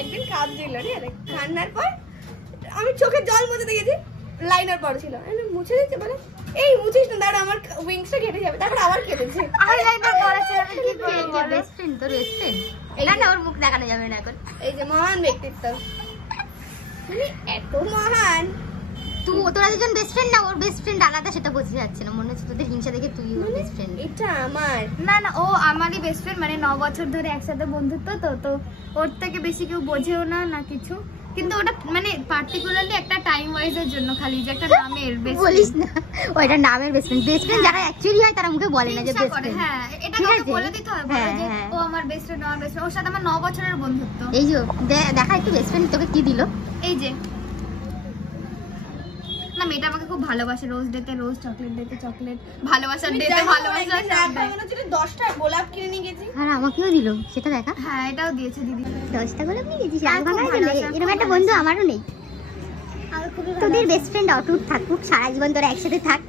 একদিন কাঁদছিল, ঠিক আছে? কান্নার পর আমি চোখে জল মুছে দেখেছি, লাইনার পড়া ছিল, মুছে দিচ্ছে, বলে এই মুছিস না, দাঁড়া আমার উইংসটা কেটে যাবে। তারপর আবার কেটেছে। আমি লাইনার পড়া ছিল, আমি কি করব? বেস্ট ফ্রেন্ড, তোর বেস্ট ফ্রেন্ড। না না, ওর মুখ দেখানো যাবে না এখন। এই যে মহান ব্যক্তিত্ব, মানে এত মহান। তোরা দুজন বেস্ট ফ্রেন্ড না, ওর বেস্ট ফ্রেন্ড আলাদা, সেটা বোঝা যাচ্ছে না। মনে হচ্ছে তোদের হিংসা দেখে তুই ওর বেস্ট ফ্রেন্ড। এটা আমার না না, ও আমারই বেস্ট ফ্রেন্ড, মানে 9 বছর ধরে একসাথে বন্ধুত্ব, তো ওর থেকে বেশি কেউ বোঝেও না না কিছু। কিন্তু ওটা মানে পার্টিকুলারলি একটা টাইম ওয়াইজের জন্য, খালি যে একটা নামের বেস্ট বলিস না, ওইটা নামের বেস্ট ফ্রেন্ড। বেস্ট ফ্রেন্ড যারা অ্যাকচুয়ালি হয় তারা মুখে বলে না যে বেস্ট ফ্রেন্ড। হ্যাঁ, এটা কাউকে বলে দিতে হয়, বলে যে ও আমার বেস্ট ফ্রেন্ড, আমার বেস্ট ফ্রেন্ড। ওর সাথে আমার 9 বছরের বন্ধুত্ব। এই যে দেখা একটু বেস্ট ফ্রেন্ড তোকে কি দিল। এই যে না, মেয়েটা আমাকে খুব ভালোবাসে, রোজ ডেতে রোজ, চকলেট ডেতে চকলেট, ভালোবাসার ডেতে ভালোবাসা। 10টা গোলাপ কিনে নিয়ে গেছি। আর আমাকেও দিল, সেটা দেখা। হ্যাঁ, এটাও দিয়েছে দিদি। 10টা গোলাপ নিয়ে গেছিস? হ্যাঁ, খুব ভালোবাসা, এরকম একটা বন্ধু আমারও নেই। তোদের বেস্ট ফ্রেন্ড অটুট থাকুক, সারা জীবন তোরা একসাথে থাক।